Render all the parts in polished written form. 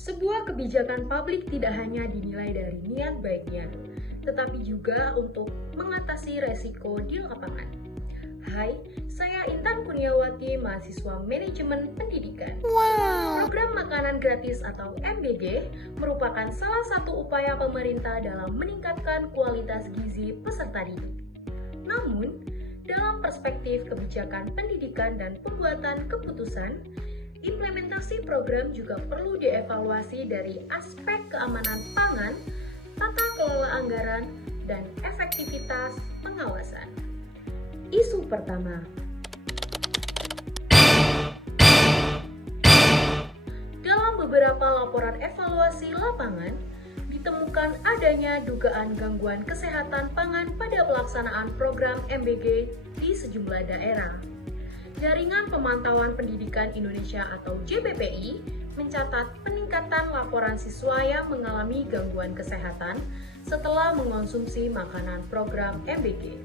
Sebuah kebijakan publik tidak hanya dinilai dari niat baiknya, tetapi juga untuk mengatasi resiko di lapangan. Hai, saya Intan Kurniawati, mahasiswa Manajemen Pendidikan. Program Makanan Gratis atau MBG merupakan salah satu upaya pemerintah dalam meningkatkan kualitas gizi peserta didik. Namun, dalam perspektif kebijakan pendidikan dan pembuatan keputusan, implementasi program juga perlu dievaluasi dari aspek keamanan pangan, tata kelola anggaran, dan efektivitas pengawasan. Isu pertama, dalam beberapa laporan evaluasi lapangan, ditemukan adanya dugaan gangguan kesehatan pangan pada pelaksanaan program MBG di sejumlah daerah. Jaringan Pemantauan Pendidikan Indonesia atau JPPI mencatat peningkatan laporan siswa yang mengalami gangguan kesehatan setelah mengonsumsi makanan program MBG.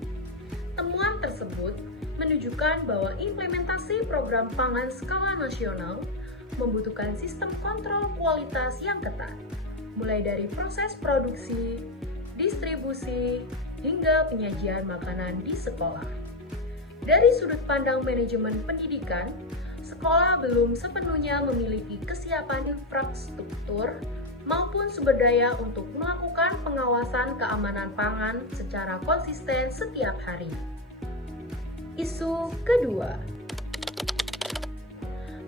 Temuan tersebut menunjukkan bahwa implementasi program pangan skala nasional membutuhkan sistem kontrol kualitas yang ketat, mulai dari proses produksi, distribusi, hingga penyajian makanan di sekolah. Dari sudut pandang manajemen pendidikan, sekolah belum sepenuhnya memiliki kesiapan infrastruktur maupun sumber daya untuk melakukan pengawasan keamanan pangan secara konsisten setiap hari. Isu kedua,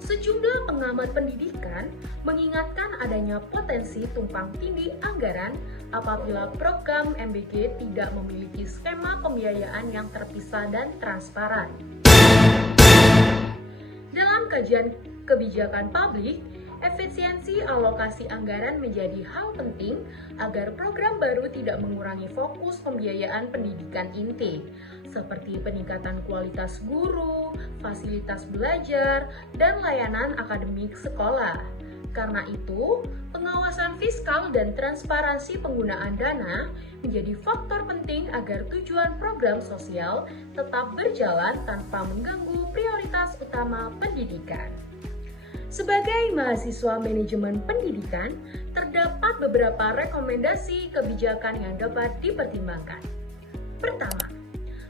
sejumlah pengamat pendidikan mengingatkan adanya potensi tumpang tindih anggaran apabila program MBG tidak memiliki skema pembiayaan yang terpisah dan transparan. Dalam kajian kebijakan publik, efisiensi alokasi anggaran menjadi hal penting agar program baru tidak mengurangi fokus pembiayaan pendidikan inti, seperti peningkatan kualitas guru, fasilitas belajar, dan layanan akademik sekolah. Karena itu, pengawasan fiskal dan transparansi penggunaan dana menjadi faktor penting agar tujuan program sosial tetap berjalan tanpa mengganggu prioritas utama pendidikan. Sebagai mahasiswa manajemen pendidikan, terdapat beberapa rekomendasi kebijakan yang dapat dipertimbangkan. Pertama,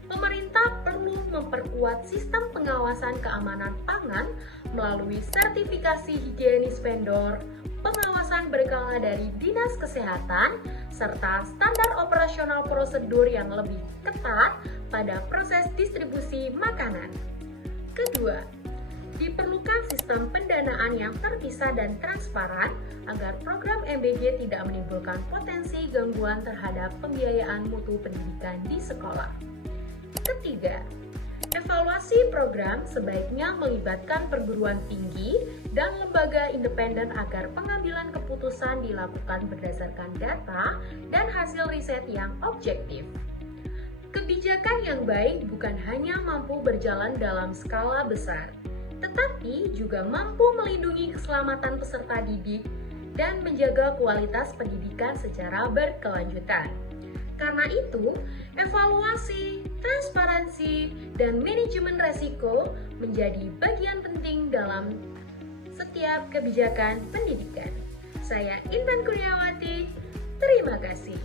pemerintah perlu memperkuat sistem pengawasan keamanan pangan melalui sertifikasi higienis vendor, pengawasan berkala dari Dinas Kesehatan, serta standar operasional prosedur yang lebih ketat pada proses distribusi makanan. Kedua, diperlukan sistem pendanaan yang terpisah dan transparan agar program MBG tidak menimbulkan potensi gangguan terhadap pembiayaan mutu pendidikan di sekolah. Ketiga, evaluasi program sebaiknya melibatkan perguruan tinggi dan lembaga independen agar pengambilan keputusan dilakukan berdasarkan data dan hasil riset yang objektif. Kebijakan yang baik bukan hanya mampu berjalan dalam skala besar, tetapi juga mampu melindungi keselamatan peserta didik dan menjaga kualitas pendidikan secara berkelanjutan. Karena itu, evaluasi, transparansi, dan manajemen resiko menjadi bagian penting dalam setiap kebijakan pendidikan. Saya Intan Kurniawati, terima kasih.